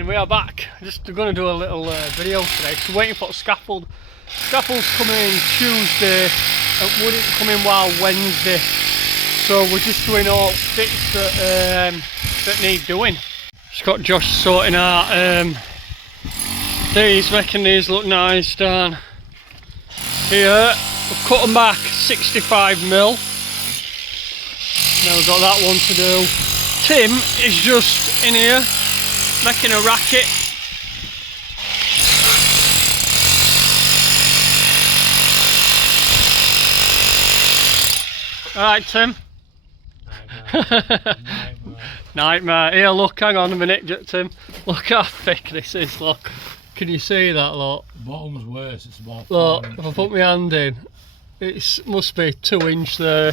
morning, we are back. Just going to do a little video today. So waiting for the scaffold. Scaffold's coming Tuesday and wouldn't come in while Wednesday. So we're just doing all bits that need doing. Just got Josh sorting out these, making these look nice down here. We've cut them back 65mm. Now we've got that one to do. Tim is just in here making a racket. Alright, Tim. Nightmare. Here, look, hang on a minute, Tim. Look how thick this is, look. Can you see that, look? Bottom's worse, it's about look, if I put my hand in, it must be 2 inch there.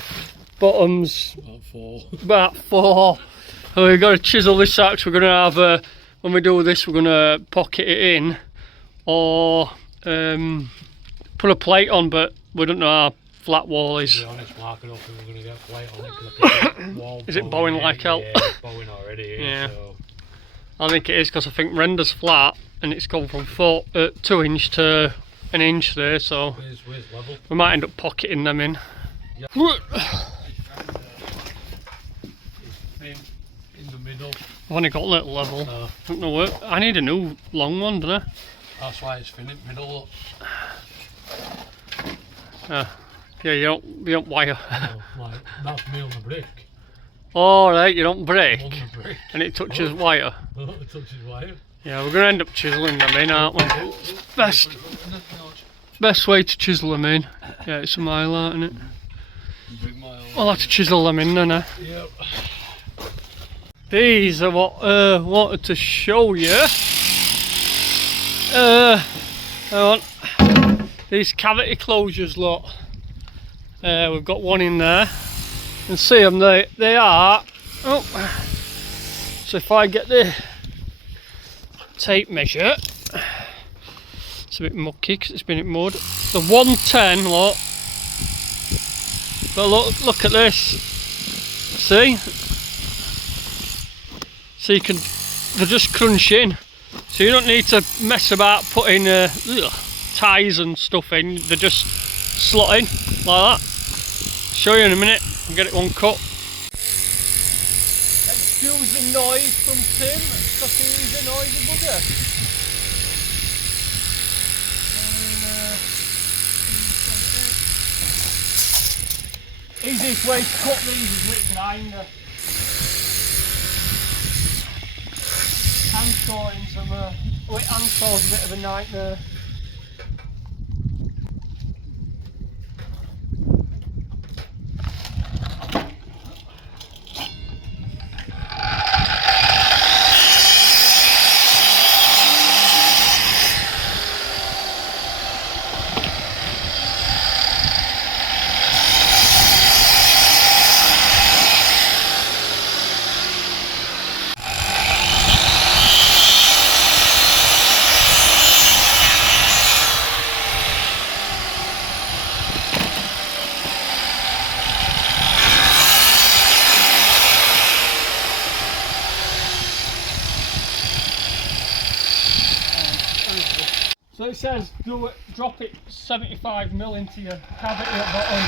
Bottom's about 4. About 4. And we've got to chisel this out, so we're going to have, when we do this, we're going to pocket it in or put a plate on, but we don't know how flat wall is. To be honest, Mark, I don't think we're going to get a plate on it. Wall is it bowing like hell? Yeah, it's bowing already. Yeah. So. I think it is, because I think render's flat and it's gone from 2 inch to 1 inch there, so where's level? We might end up pocketing them in. Yep. In the middle. I've only got a little level. I don't know what. I need a new long one, don't I? That's why it's finished middle. Yeah, you don't wire. No, like, that's me on the brick. Alright, you don't break. On the brick. And it touches wire. It touches wire. Yeah, we're going to end up chiselling them in, aren't we? Best way to chisel them in. Yeah, it's a mile out, isn't it? Big mile. I'll have to chisel them in, then. Yep. These are what I wanted to show you. Hang on. These cavity closures, look. We've got one in there. And see them, they are. Oh. So if I get the tape measure, it's a bit mucky because it's been in mud. The 110, look. But look at this. See? So you can, they're just crunching. So you don't need to mess about putting ties and stuff in. They're just slotting like that. Show you in a minute and get it one cut. Excuse the noise from Tim, because he's a noisy bugger. Easiest way to cut these is with grinder. Hand sawing's hand saw's a bit of a nightmare. So it says drop it 75mm into your cavity at bottom.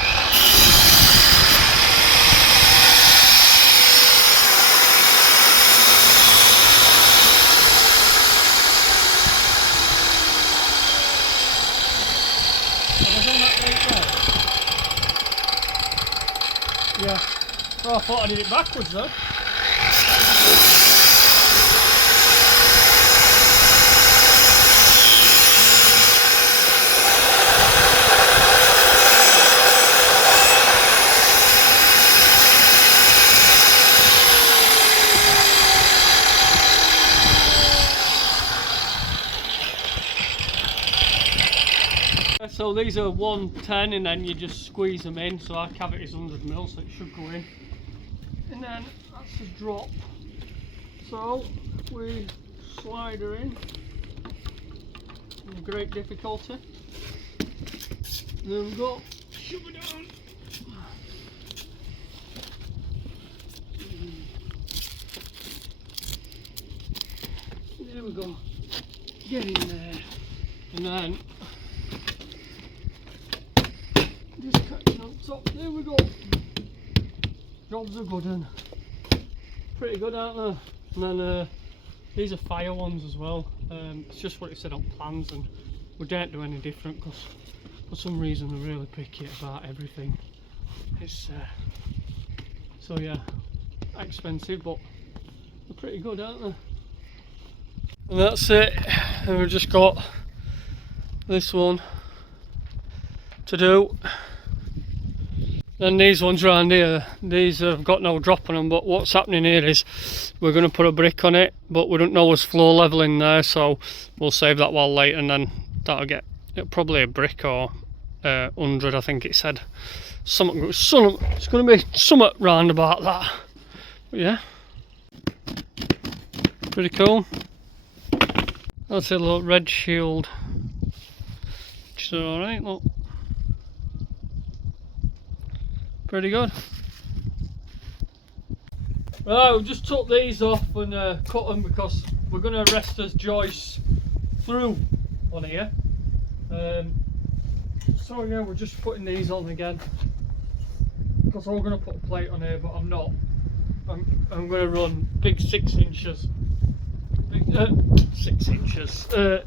Yeah. Oh, I thought I did it backwards though. So these are 110 and then you just squeeze them in, so our cavity is 100mm, so it should go in. And then that's the drop. So we slide her in with great difficulty. And then we've got shove it down. There we go. Get in there. And then just catching on top. There we go. Jobs are good and pretty good, aren't they? And then these are fire ones as well. It's just what it said on plans, and we don't do any different because for some reason they're really picky about everything. It's so yeah, expensive, but they're pretty good, aren't they? And that's it. And we've just got this one to do. And these ones around here, these have got no drop on them, but what's happening here is we're going to put a brick on it, but we don't know what's floor level in there, so we'll save that one later, and then that'll get probably a brick or 100, I think it said. It's going to be somewhat round about that. But yeah, pretty cool. That's a little red shield, which is alright, look. Pretty good. Right, we've just took these off and cut them because we're going to rest as joists through on here. So yeah, we're just putting these on again because I'm going to put a plate on here, but I'm not. I'm going to run big 6 inches.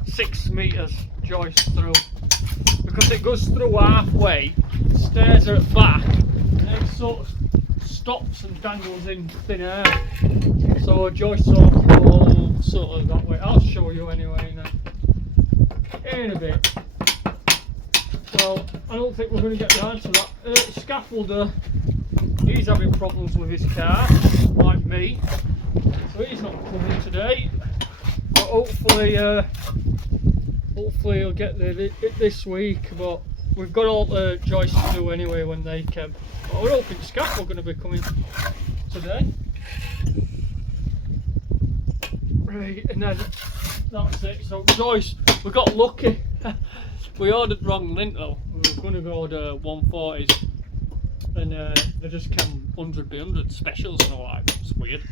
6 meters joist through, because it goes through halfway, stairs are at the back, and it sort of stops and dangles in thin air. So a joist sort of that way. I'll show you anyway in a bit. So I don't think we're going to get the answer to that. Scaffolder, he's having problems with his car, like me, so he's not coming today. But hopefully he'll get there this week. But we've got all the joists to do anyway when they come. But we're hoping scaffold going to be coming today. Right, and then that's it. So joist, we got lucky. We ordered wrong lintel. We were going to go order 140s, and they just came 100 specials and all that. It's weird.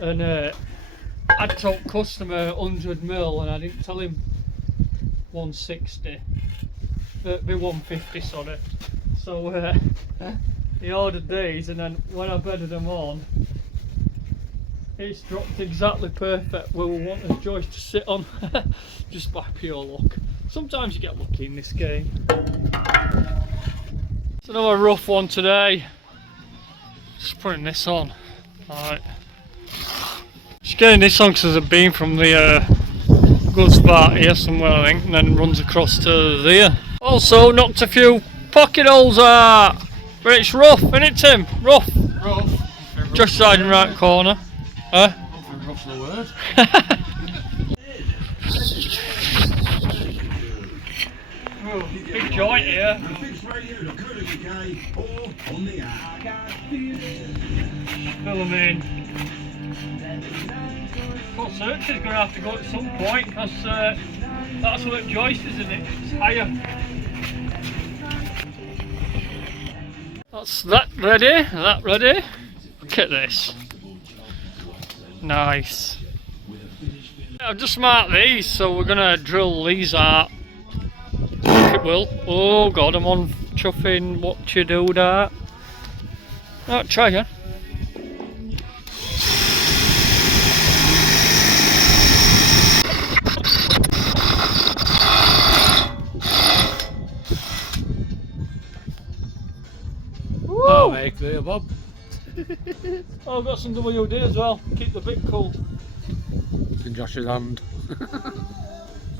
And I told customer 100mm and I didn't tell him 160, be 150, sorry. So he ordered these, and then when I bedded them on, it's dropped exactly perfect where we want the joist to sit on, just by pure luck. Sometimes you get lucky in this game. It's another rough one today. Just putting this on. Alright. Just getting this on because there's a beam from the goods part here somewhere, I think, and then runs across to there. Also knocked a few pocket holes out, but it's rough, isn't it, Tim? Rough. Rough. Just side and right corner. Huh? Rough's the word. Oh, big joint here. Fill them in. Well, search is going to have to go at some point because that's what the joist is, isn't it? It's higher. That's that ready. That ready. Look at this. Nice. I've just marked these, so we're going to drill these out. Look it will. Oh god, I'm on chuffing. What you do that? Oh, try again. Oh, make there, Bob. Oh, I've got some WD as well. Keep the bit cool. It's in Josh's hand.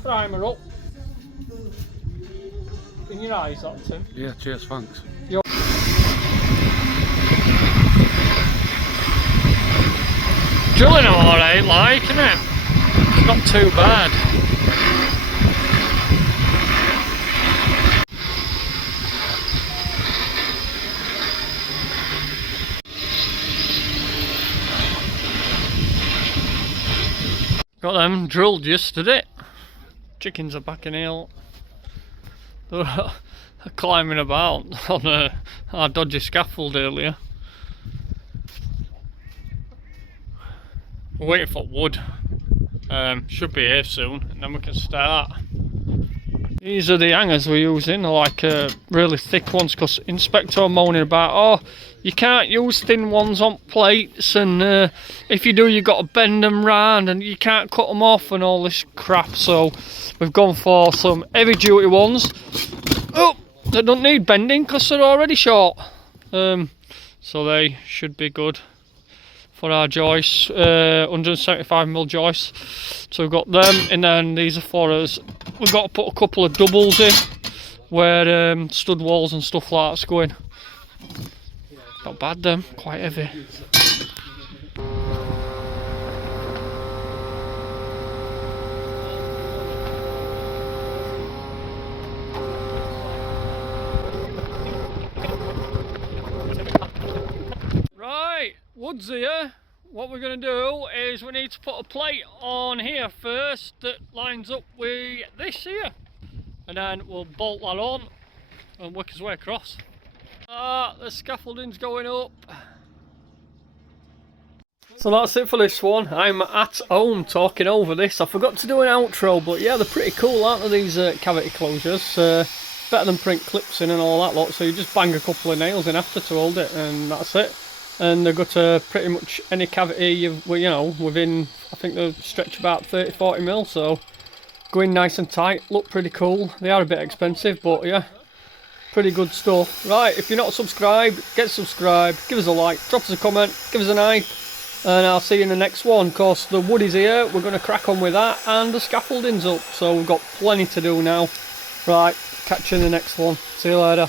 Primer up. In your eyes, that Tim. Yeah, cheers, thanks. Drilling alright, like, isn't it? Not too bad. Got them drilled yesterday. Chickens are back in here. They're climbing about on our dodgy scaffold earlier. We're waiting for wood. Should be here soon, and then we can start. These are the hangers we're using, like really thick ones, because Inspector are moaning about, oh, you can't use thin ones on plates, and if you do, you've got to bend them round, and you can't cut them off, and all this crap. So we've gone for some heavy duty ones. Oh, they don't need bending because they're already short. So they should be good for our joists, 175mm joists. So we've got them, and then these are for us. We've got to put a couple of doubles in where stud walls and stuff like that's going. Not bad them, quite heavy. Right, wood's here. What we're going to do is we need to put a plate on here first that lines up with this here, and then we'll bolt that on and work his way across. The scaffolding's going up. So that's it for this one. I'm at home talking over this. I forgot to do an outro, but yeah, they're pretty cool, aren't they, these cavity closures? Better than print clips in and all that lot, so you just bang a couple of nails in after to hold it, and that's it. And they've got pretty much any cavity you know, within, I think they stretch about 30-40mm, so going nice and tight, look pretty cool. They are a bit expensive, but yeah, pretty good stuff. Right, if you're not subscribed, get subscribed, give us a like, drop us a comment, give us an eye, and I'll see you in the next one. Of course, the wood is here, we're going to crack on with that, and the scaffolding's up, so we've got plenty to do now. Right, catch you in the next one. See you later.